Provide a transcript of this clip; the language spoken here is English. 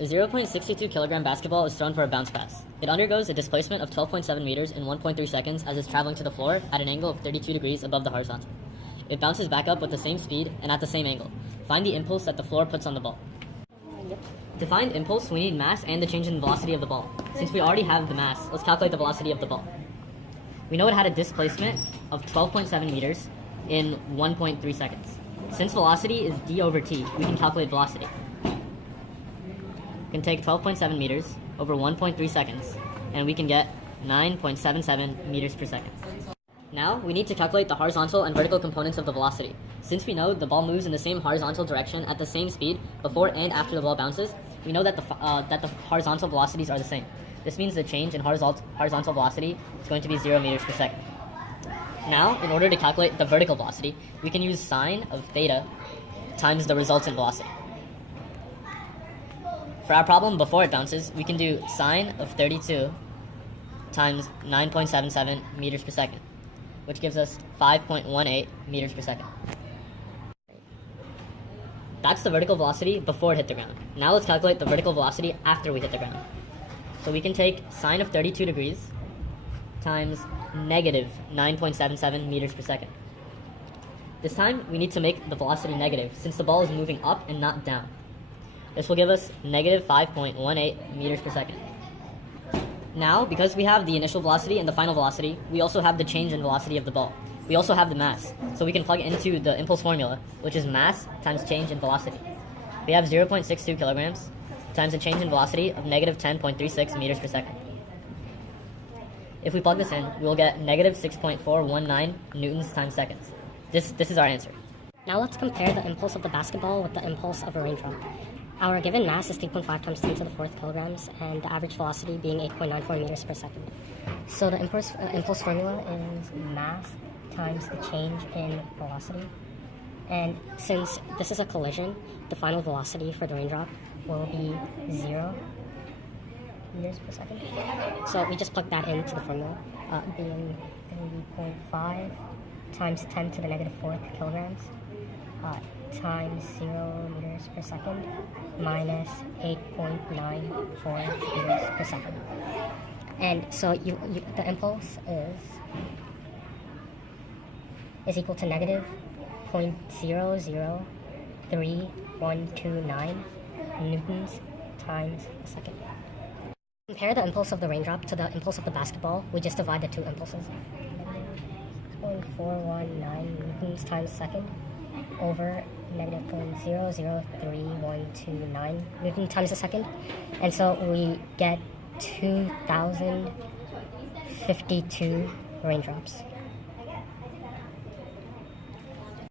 A 0.62 kilogram basketball is thrown for a bounce pass. It undergoes a displacement of 12.7 meters in 1.3 seconds as it's traveling to the floor at an angle of 32 degrees above the horizontal. It bounces back up with the same speed and at the same angle. Find the impulse that the floor puts on the ball. To find impulse, we need mass and the change in velocity of the ball. Since we already have the mass, let's calculate the velocity of the ball. We know it had a displacement of 12.7 meters in 1.3 seconds. Since velocity is d over t, we can calculate velocity. We can take 12.7 meters over 1.3 seconds, and we can get 9.77 meters per second. Now, we need to calculate the horizontal and vertical components of the velocity. Since we know the ball moves in the same horizontal direction at the same speed before and after the ball bounces, we know that the horizontal velocities are the same. This means the change in horizontal velocity is going to be 0 meters per second. Now, in order to calculate the vertical velocity, we can use sine of theta times the resultant velocity. For our problem before it bounces, we can do sine of 32 times 9.77 meters per second, which gives us 5.18 meters per second. That's the vertical velocity before it hit the ground. Now let's calculate the vertical velocity after we hit the ground. So we can take sine of 32 degrees times negative 9.77 meters per second. This time, we need to make the velocity negative since the ball is moving up and not down. This will give us negative 5.18 meters per second. Now, because we have the initial velocity and the final velocity, we also have the change in velocity of the ball. We also have the mass, so we can plug into the impulse formula, which is mass times change in velocity. We have 0.62 kilograms times a change in velocity of negative 10.36 meters per second. If we plug this in, we will get negative 6.419 newtons times seconds. This is our answer. Now let's compare the impulse of the basketball with the impulse of a raindrop. Our given mass is 3.5 times 10 to the 4th kilograms, and the average velocity being 8.94 meters per second. So the impulse formula is mass times the change in velocity. And since this is a collision, the final velocity for the raindrop will be 0 meters per second. So we just plug that into the formula, being 3.5 times 10 to the negative 4th kilograms times 0 meters per second minus 8.94 meters per second. And so the impulse is equal to negative 0.003129 newtons times a second. Compare the impulse of the raindrop to the impulse of the basketball. We just divide the two impulses. 0.419 newtons times a second over negative 0.003129 newton times a second. And so we get 2,052 raindrops.